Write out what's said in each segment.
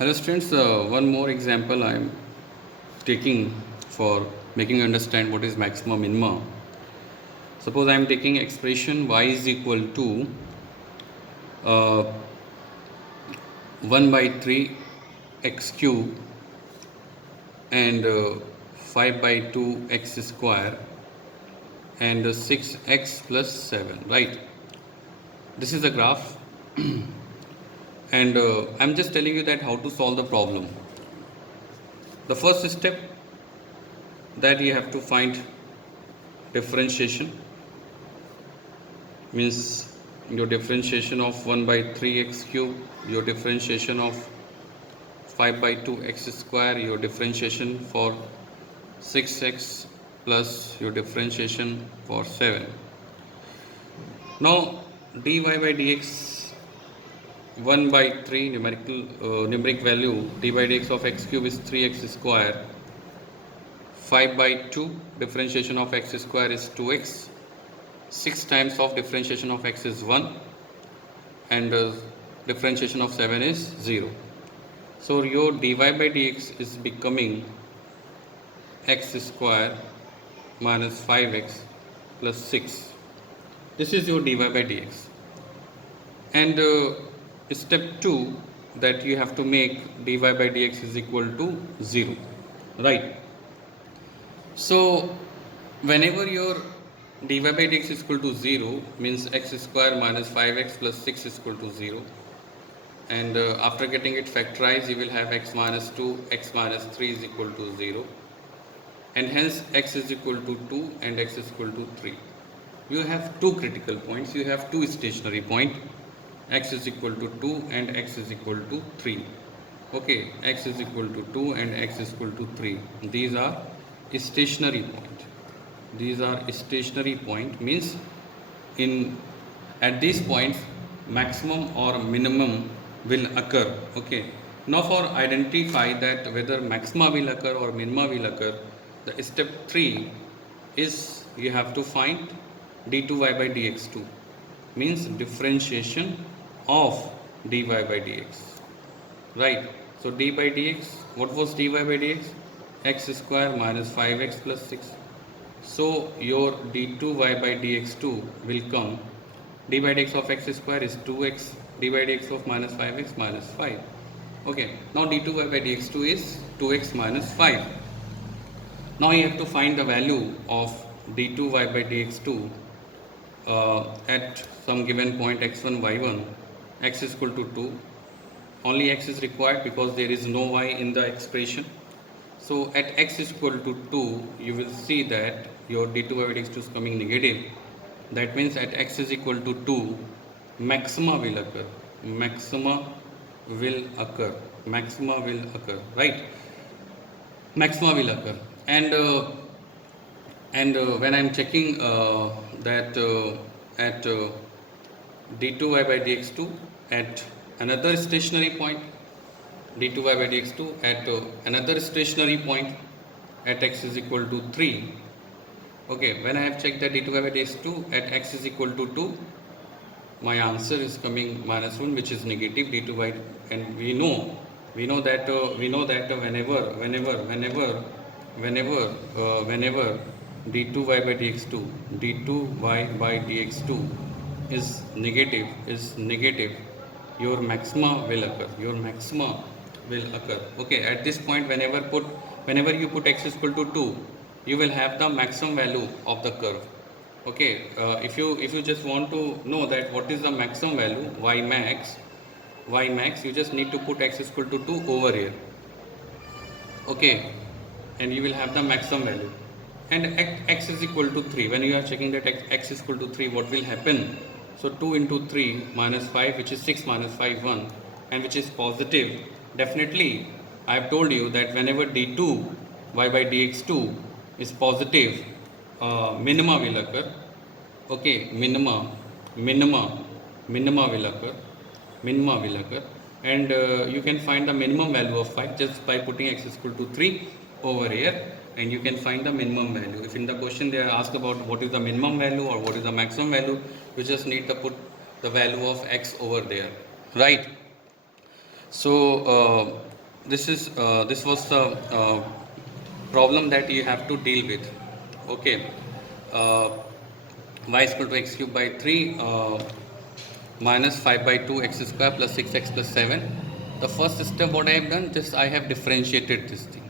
Hello students, one more example I am taking for making you understand what is maxima minima. Suppose I am taking expression y is equal to uh, 1 by 3 x cube and 5 by 2 x square and 6x plus 7, right? This is the graph and I'm just telling you that how to solve the problem. The first step that you have to find differentiation, means your differentiation of 1 by 3x cube, your differentiation of 5 by 2 x square, your differentiation for 6x plus your differentiation for 7. Now dy by dx 1 by 3 numeric value dy by dx of x cube is 3x square. 5 by 2 differentiation of x square is 2x. 6 times of differentiation of x is 1 and differentiation of 7 is 0. So your dy by dx is becoming x square minus 5x plus 6. This is your dy by dx. And step 2 that you have to make dy by dx is equal to 0, right? So whenever your dy by dx is equal to 0 means x square minus 5x plus 6 is equal to 0, and after getting it factorized you will have x minus 2, x minus 3 is equal to 0, and hence x is equal to 2 and x is equal to 3. You have two critical points, you have two stationary point, x is equal to 2 and x is equal to 3. Okay, x is equal to 2 and x is equal to 3. These are stationary point. These are stationary point, means in at these points maximum or minimum will occur. Okay, now for identify that whether maxima will occur or minima will occur, the step 3 is you have to find d2y by dx2, means differentiation of dy by dx, right? So d by dx, what was dy by dx? X square minus 5x plus 6. So your d2y by dx2 will come, d by dx of x square is 2x, d by dx of minus 5x minus 5. Okay, now d2y by dx2 is 2x minus 5. Now you have to find the value of d2y by dx2 at some given point x1, y1. X is equal to 2. Only x is required because there is no y in the expression. So at x is equal to 2, you will see that your d2 by dx2 is coming negative. That means at x is equal to 2, maxima will occur. Maxima will occur. Maxima will occur, right? Maxima will occur. And when I am checking that at d2y by dx2 at another stationary point, d2y by dx2 at another stationary point at x is equal to 3. Okay, when I have checked that d2y by dx2 at x is equal to 2, my answer is coming minus 1, which is negative d2y, and we know that whenever d2y by dx2 is negative, your maxima will occur. Okay, at this point whenever you put x is equal to 2, you will have the maximum value of the curve. Okay, if you just want to know that what is the maximum value, y max, you just need to put x is equal to 2 over here. Okay, and you will have the maximum value. And at x is equal to 3, when you are checking that x is equal to 3, what will happen? So 2 into 3 minus 5, which is 6 minus 5, 1, and which is positive. Definitely, I have told you that whenever d2 y by dx2 is positive, minima will occur. Okay, minima will occur. And you can find the minimum value of 5 just by putting x is equal to 3 over here, and you can find the minimum value. If in the question they are asked about what is the minimum value or what is the maximum value, you just need to put the value of x over there, right? So this was the problem that you have to deal with. Okay, uh, y is equal to x cube by 3 minus 5 by 2 x square plus 6x plus 7. The first step what I have done, just I have differentiated this thing.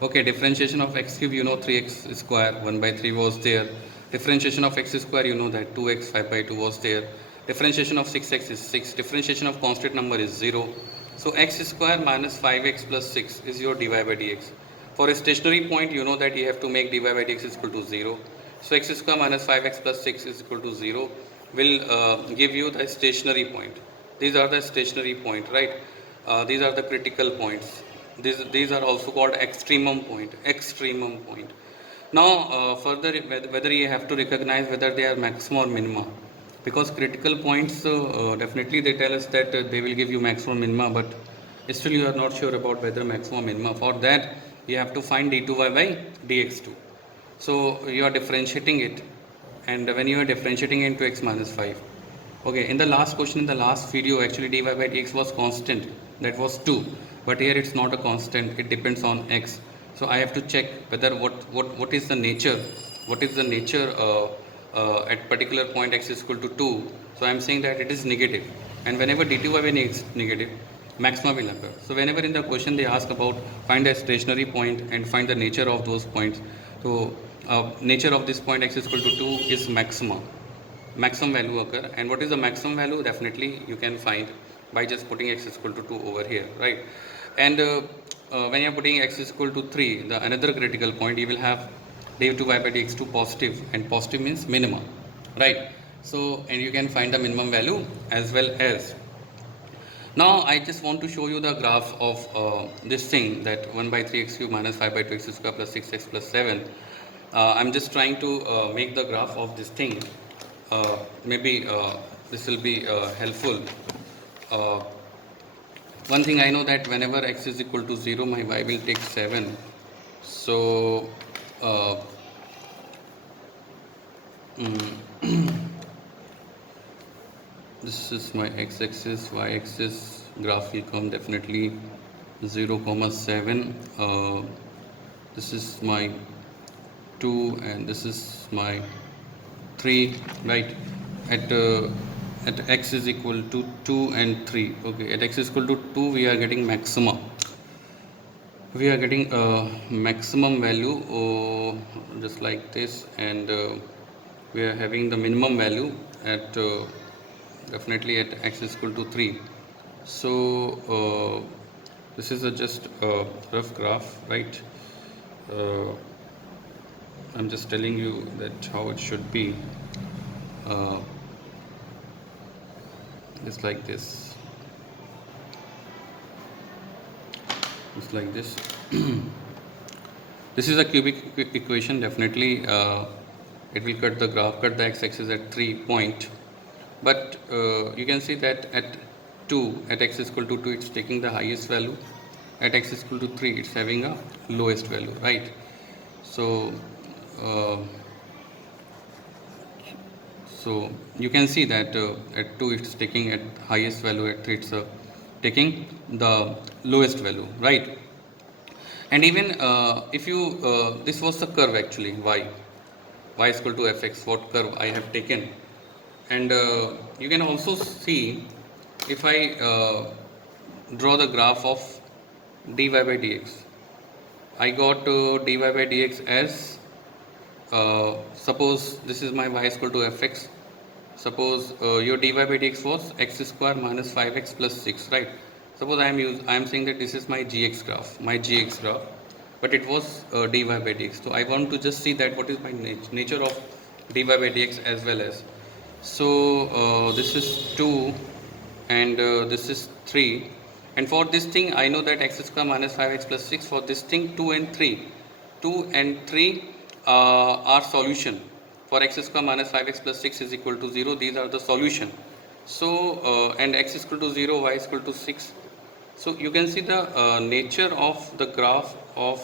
Okay, differentiation of x cube, you know 3x square, 1 by 3 was there. Differentiation of x square, you know that 2x, 5 by 2 was there. Differentiation of 6x is 6. Differentiation of constant number is 0. So x square minus 5x plus 6 is your dy by dx. For a stationary point, you know that you have to make dy by dx is equal to 0. So x square minus 5x plus 6 is equal to 0 will give you the stationary point. These are the stationary point, right? These are the critical points. These are also called extremum point. Extremum point. Now, further, whether you have to recognize whether they are maximum or minima, because critical points definitely they tell us that they will give you maximum minima, but still you are not sure about whether maximum minima. For that, you have to find d2y by dx2. So you are differentiating it, and when you are differentiating into x minus 5. Okay, in the last question, in the last video, actually dy by dx was constant, that was 2, but here it's not a constant, it depends on x. So I have to check whether what is the nature, what is the nature at particular point x is equal to 2. So I am saying that it is negative, and whenever d2 by is negative, maxima will occur. So whenever in the question they ask about find a stationary point and find the nature of those points, so nature of this point x is equal to 2 is maxima. Maximum value occur, and what is the maximum value? Definitely you can find by just putting x is equal to 2 over here, right? And when you are putting x is equal to 3, the another critical point, you will have d2 y by dx2 positive, and positive means minimum, right? So and you can find the minimum value as well as. Now I just want to show you the graph of this thing, that 1 by 3 x cube minus 5 by 2 x square plus 6x plus 7. I'm just trying to make the graph of this thing. Maybe this will be helpful. Uh, One thing I know, that whenever x is equal to 0, my y will take 7. So uh, this is my x-axis, y-axis. Graph will come definitely 0, 7. This is my 2 and this is my 3, right? At x is equal to 2 and 3. Okay, at x is equal to 2, we are getting maxima. We are getting a maximum value just like this, and we are having the minimum value at definitely at x is equal to 3. So this is just a rough graph, right? I'm just telling you that how it should be. It's like this. It's like this. This is a cubic equation. Definitely it will cut the graph, cut the x-axis at 3 point, but you can see that at 2, at x is equal to 2, it's taking the highest value. At x is equal to 3, it's having a lowest value, right? So so you can see that at 2 it's taking at highest value, at 3 it's taking the lowest value, right? And even if you this was the curve actually, y is equal to fx, what curve I have taken. And you can also see, if I draw the graph of dy by dx, I got dy by dx as suppose this is my y is equal to fx. Suppose your dy by dx was x square minus 5x plus 6, right? Suppose I am saying that this is my gx graph, but it was dy by dx. So I want to just see that what is my nature of dy by dx as well as. So this is 2 and this is 3, and for this thing I know that x square minus 5x plus 6. For this thing 2 and 3 are solution. For x square minus 5x plus 6 is equal to 0, these are the solution. So and x is equal to 0, y is equal to 6. So you can see the nature of the graph of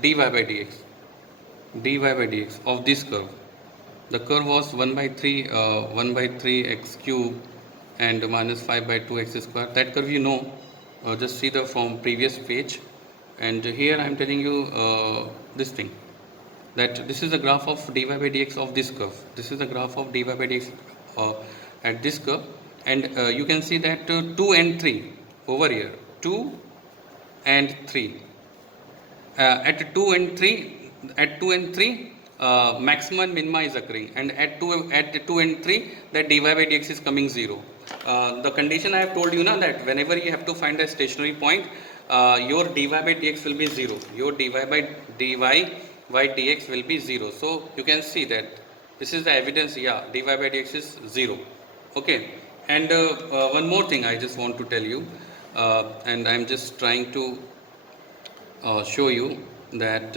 dy by dx of this curve. the curve was 1 by 3 1 by 3 x cube and minus 5 by 2 x square. That curve you know, just see the from previous page. And here I am telling you this thing, that this is the graph of dy by dx of this curve. This is the graph of dy by dx at this curve, and you can see that 2 and 3 over here, 2 and 3 at 2 and 3, maxima and minima is occurring, and at 2 and 3 that dy by dx is coming 0. The condition I have told you now, that whenever you have to find a stationary point, your dy by dx will be 0, your dy by dx will be 0. So you can see that this is the evidence, yeah, dy by dx is 0. Okay, and one more thing I just want to tell you, and I am just trying to show you that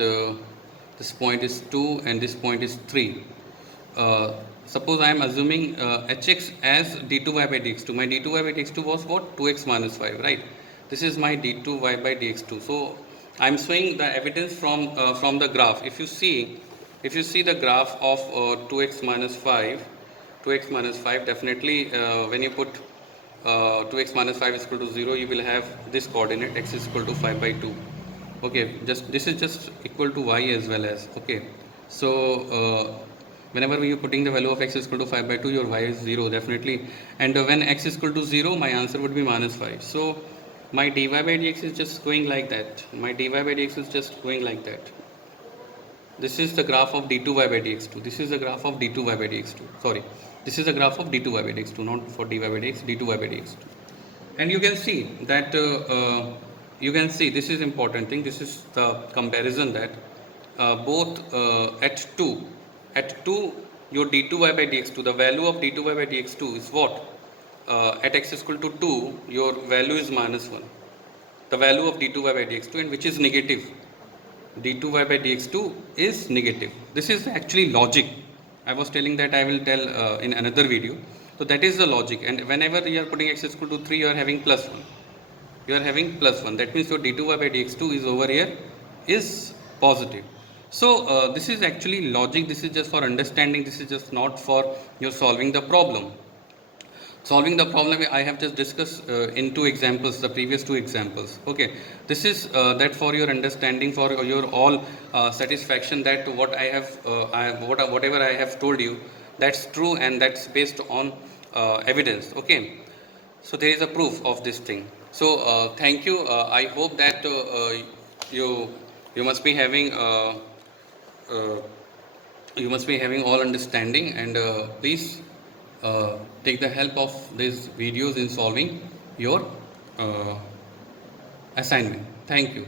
this point is 2 and this point is 3. Suppose I am assuming hx as d2y by dx2. My d2y by dx2 was what? 2x minus 5, right? This is my d2y by dx2. So I am showing the evidence from the graph. If you see the graph of 2x minus 5, definitely when you put 2x minus 5 is equal to 0, you will have this coordinate, x is equal to 5 by 2. Okay, just this is just equal to y as well as, okay. So whenever you are putting the value of x is equal to 5 by 2, your y is 0 definitely, and when x is equal to 0, my answer would be minus 5. So my dy by dx is just going like that. My dy by dx is just going like that. This is the graph of d2y by dx2. This is the graph of d2y by dx2. Sorry, this is the graph of d2y by dx2, not for dy by dx, d2y by dx2. And you can see that this is important thing. This is the comparison that both at 2 your d2y by dx2, the value of d2y by dx2 is what? At x is equal to 2, your value is minus 1. The value of d2y by dx2, and which is negative. d2y by dx2 is negative. This is actually logic. I was telling that I will tell in another video. So that is the logic, and whenever you are putting x is equal to 3, you are having plus 1. You are having plus 1. That means your d2y by dx2 is over here is positive. So this is actually logic. This is just for understanding. This is just not for your solving the problem. Solving the problem I have just discussed in 2 examples, the previous 2 examples. Okay, this is that for your understanding, for your all satisfaction, that what I have, whatever I have told you, that's true and that's based on evidence. Okay, so there is a proof of this thing. So thank you. I hope that you must be having all understanding, and please take the help of these videos in solving your assignment. Thank you.